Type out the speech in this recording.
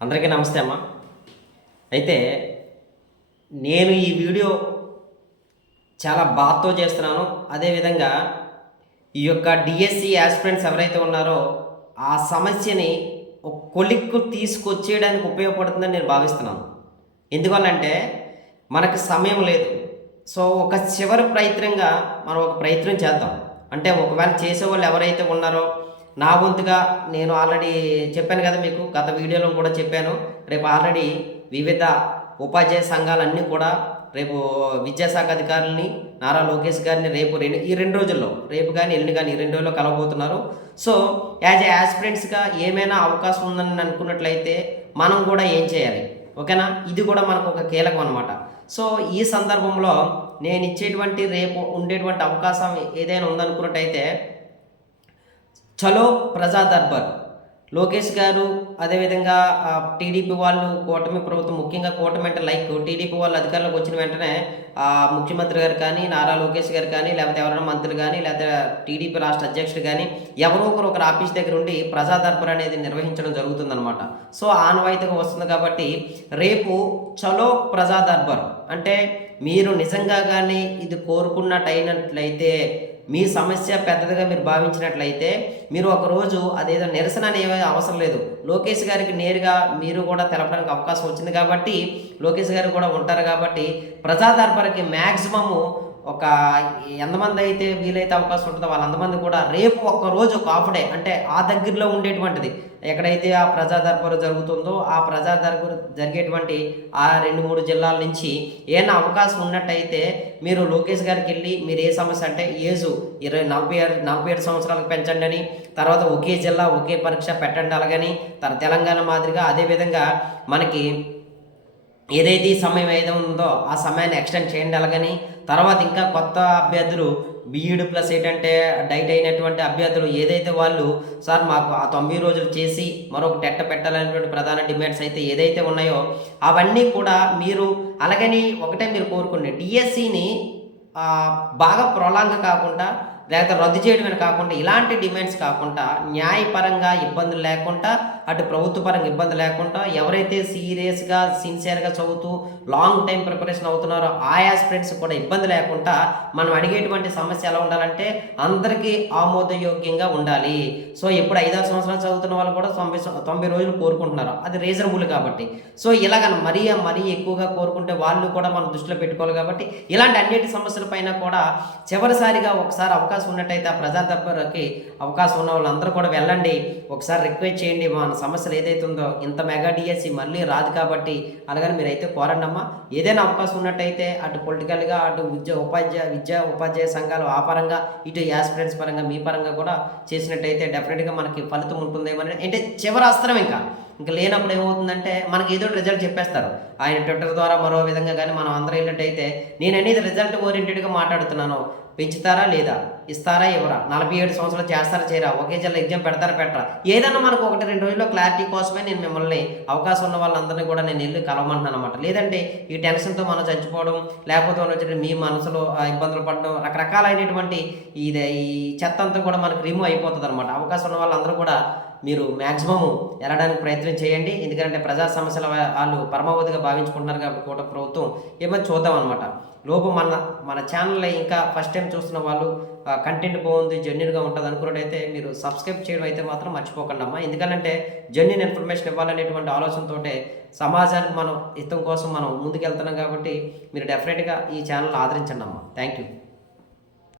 అందరికీ నమస్తే అమ్మా. అయితే నేను ఈ వీడియో చాలా బాధతో చేస్తున్నాను. అదేవిధంగా ఈ యొక్క డిఎస్సి యాస్పిరెంట్స్ ఎవరైతే ఉన్నారో ఆ సమస్యని ఒక కొలిక్కు తీసుకొచ్చేయడానికి ఉపయోగపడుతుందని నేను భావిస్తున్నాను. ఎందువల్లంటే మనకు సమయం లేదు. సో ఒక చివరి ప్రయత్నంగా మనం ఒక ప్రయత్నం చేద్దాం. అంటే ఒకవేళ చేసేవాళ్ళు ఎవరైతే ఉన్నారో నా వంతుగా నేను ఆల్రెడీ చెప్పాను కదా మీకు గత వీడియోలో కూడా చెప్పాను. రేపు ఆల్రెడీ వివిధ ఉపాధ్యాయ సంఘాలన్నీ కూడా రేపు విద్యాశాఖ అధికారులని నారా లోకేష్ గారిని రేపు రెండు ఈ రెండు రోజుల్లో రేపు కానీ ఎల్లుండి కానీ ఈ రెండు రోజుల్లో కలవబోతున్నారు. సో యాజ్ ఏ యాస్పిరెంట్స్గా ఏమైనా అవకాశం ఉందని అనుకున్నట్లయితే మనం కూడా ఏం చేయాలి? ఓకేనా? ఇది కూడా మనకు ఒక కీలకం అనమాట సో ఈ సందర్భంలో నేను ఇచ్చేటువంటి రేపు ఉండేటువంటి అవకాశం ఏదైనా ఉందనుకున్నట్టయితే చలో ప్రజా దర్బార్ లోకేష్ గారు అదేవిధంగా టీడీపీ వాళ్ళు కూటమి ప్రభుత్వం ముఖ్యంగా కూటమి అంటే లైక్ టీడీపీ వాళ్ళు అధికారంలోకి వచ్చిన వెంటనే ముఖ్యమంత్రి గారు కానీ నారా లోకేష్ గారు కానీ లేకపోతే ఎవరైనా మంత్రులు కానీ లేకపోతే టీడీపీ రాష్ట్ర అధ్యక్షుడు కానీ ఎవరో ఒకరు ఒకరు ఆఫీస్ దగ్గర ఉండి ప్రజా దర్బార్ అనేది నిర్వహించడం జరుగుతుందన్నమాట. సో ఆనవాయితీగా వస్తుంది కాబట్టి రేపు చలో ప్రజా దర్బార్ అంటే మీరు నిజంగా కానీ ఇది కోరుకున్నట్టు అయినట్లయితే మీ సమస్య పెద్దదిగా మీరు భావించినట్లయితే మీరు ఒకరోజు అదేదో నిరసన అనేవి అవసరం లేదు. లోకేష్ గారికి నేరుగా మీరు కూడా తెలపడానికి అవకాశం వచ్చింది కాబట్టి లోకేష్ గారు కూడా ఉంటారు కాబట్టి ప్రజా దర్బార్కి మ్యాక్సిమము ఒక ఎంతమంది అయితే వీలైతే అవకాశం ఉంటుందో వాళ్ళంతమంది కూడా రేపు ఒక్కరోజు ఒక హాఫ్ డే అంటే ఆ దగ్గరలో ఉండేటువంటిది. ఎక్కడైతే ఆ ప్రజా దర్బారు జరుగుతుందో ఆ ప్రజా దర్బారు జరిగేటువంటి ఆ రెండు మూడు జిల్లాల నుంచి ఏమైనా అవకాశం ఉన్నట్టయితే మీరు లోకేష్ గారికి వెళ్ళి మీరు ఏ సమస్య అంటే ఏజు ఇరవై నలభై ఏడు నలభై ఏడు సంవత్సరాలకు పెంచండి అని తర్వాత ఒకే జిల్లా ఒకే పరీక్ష పెట్టండి అలాగని తన తెలంగాణ మాదిరిగా అదేవిధంగా మనకి ఏదైతే ఈ సమయం ఏదో ఉందో ఆ సమయాన్ని ఎక్స్టెండ్ చేయండి అలాగని తర్వాత ఇంకా కొత్త అభ్యర్థులు బీఈడి ప్లస్ ఏంటంటే డైట్ అయినటువంటి అభ్యర్థులు ఏదైతే వాళ్ళు సార్ మాకు ఆ తొంభై రోజులు చేసి మరొక టెట్ట పెట్టాలనేటువంటి ప్రధాన డిమాండ్స్ అయితే ఏదైతే ఉన్నాయో అవన్నీ కూడా మీరు అలాగని ఒకటే మీరు కోరుకునే డిఎస్సిని బాగా ప్రొలాంగ్ కాకుండా లేకపోతే రద్దు చేయడమే కాకుండా ఇలాంటి డిమాండ్స్ కాకుండా న్యాయపరంగా ఇబ్బందులు లేకుండా అటు ప్రభుత్వపరంగా ఇబ్బంది లేకుండా ఎవరైతే సీరియస్గా సిన్సియర్గా చదువుతూ లాంగ్ టైం ప్రిపరేషన్ అవుతున్నారో ఆయా యాస్పిరెంట్స్ కూడా ఇబ్బంది లేకుండా మనం అడిగేటువంటి సమస్య ఎలా ఉండాలంటే అందరికీ ఆమోదయోగ్యంగా ఉండాలి. సో ఇప్పుడు ఐదారు సంవత్సరాలు చదువుతున్న వాళ్ళు కూడా తొంభై తొంభై రోజులు కోరుకుంటున్నారు. అది రీజనబుల్ కాబట్టి. సో ఇలాగ మరీ మరీ ఎక్కువగా కోరుకుంటే వాళ్ళు కూడా మనం దృష్టిలో పెట్టుకోవాలి కాబట్టి ఇలాంటి అన్నిటి సమస్యల పైన కూడా చివరిసారిగా ఒకసారి అవకాశం అవకాశం ఉన్నట్టయితే ఆ ప్రజా దర్బార్కి అవకాశం ఉన్న వాళ్ళందరూ కూడా వెళ్ళండి. ఒకసారి రిక్వెస్ట్ చేయండి మన సమస్యలు ఏదైతే ఉందో ఇంత మెగా డిఎస్సి మళ్ళీ రాదు కాబట్టి అలాగని మీరైతే కోరండి అమ్మా ఏదైనా అవకాశం ఉన్నట్టయితే అటు పొలిటికల్గా అటు విద్య ఉపాధ్యాయ విద్యా ఉపాధ్యాయ సంఘాలు ఆ పరంగా ఇటు యాస్పిరెంట్స్ పరంగా మీ పరంగా కూడా చేసినట్టయితే డెఫినెట్గా మనకి ఫలితం ఉంటుందేమని అంటే చివరి అస్త్రం ఇంకా. ఇంకా లేనప్పుడు ఏమవుతుందంటే మనకి ఏదో రిజల్ట్ చెప్పేస్తారు. ఆయన ట్విట్టర్ ద్వారా మరో విధంగా కానీ మనం అందరం వెళ్ళినట్టయితే నేను అనేది రిజల్ట్ ఓరియంటెడ్గా మాట్లాడుతున్నాను. పెంచుతారా లేదా? ఇస్తారా ఇవ్వరా? నలభై ఏడు సంవత్సరాలు చేస్తారా చేయరా? ఒకే జిల్లా ఎగ్జామ్ పెడతారా పెట్టరా? ఏదన్నా మనకు ఒకటి రెండు రోజుల్లో క్లారిటీ కోసమే నేను మిమ్మల్ని అవకాశం ఉన్న వాళ్ళందరినీ కూడా నేను వెళ్ళి కలవమంటున్నాను అనమాట లేదంటే ఈ టెన్షన్తో మనం చచ్చిపోవడం లేకపోతే మనం వచ్చి మీ మనసులో ఇబ్బందులు పడడం రకరకాలైనటువంటి ఇది ఈ చెత్త అంతా కూడా మనకు రిమూవ్ అయిపోతుంది అనమాట అవకాశం ఉన్న వాళ్ళందరూ కూడా మీరు మ్యాక్సిమం వెళ్ళడానికి ప్రయత్నం చేయండి. ఎందుకంటే ప్రజా సమస్యల వాళ్ళు పరమావధిగా భావించుకుంటున్నారు కాబట్టి కూట ప్రభుత్వం ఏమో చూద్దాం అనమాట లోపు మన మన ఛానల్లో ఇంకా ఫస్ట్ టైం చూస్తున్న వాళ్ళు కంటెంట్ బాగుంది జెన్యున్గా ఉంటుంది అనుకున్నట్టయితే మీరు సబ్స్క్రైబ్ చేయడం అయితే మాత్రం మర్చిపోకండి అమ్మా. ఎందుకంటే జెన్యున్ ఇన్ఫర్మేషన్ ఇవ్వాలనేటువంటి ఆలోచనతో సమాజానికి మనం హితం కోసం మనం ముందుకెళ్తున్నాం కాబట్టి మీరు డెఫినెట్గా ఈ ఛానల్ ఆదరించండి అమ్మా. Thank you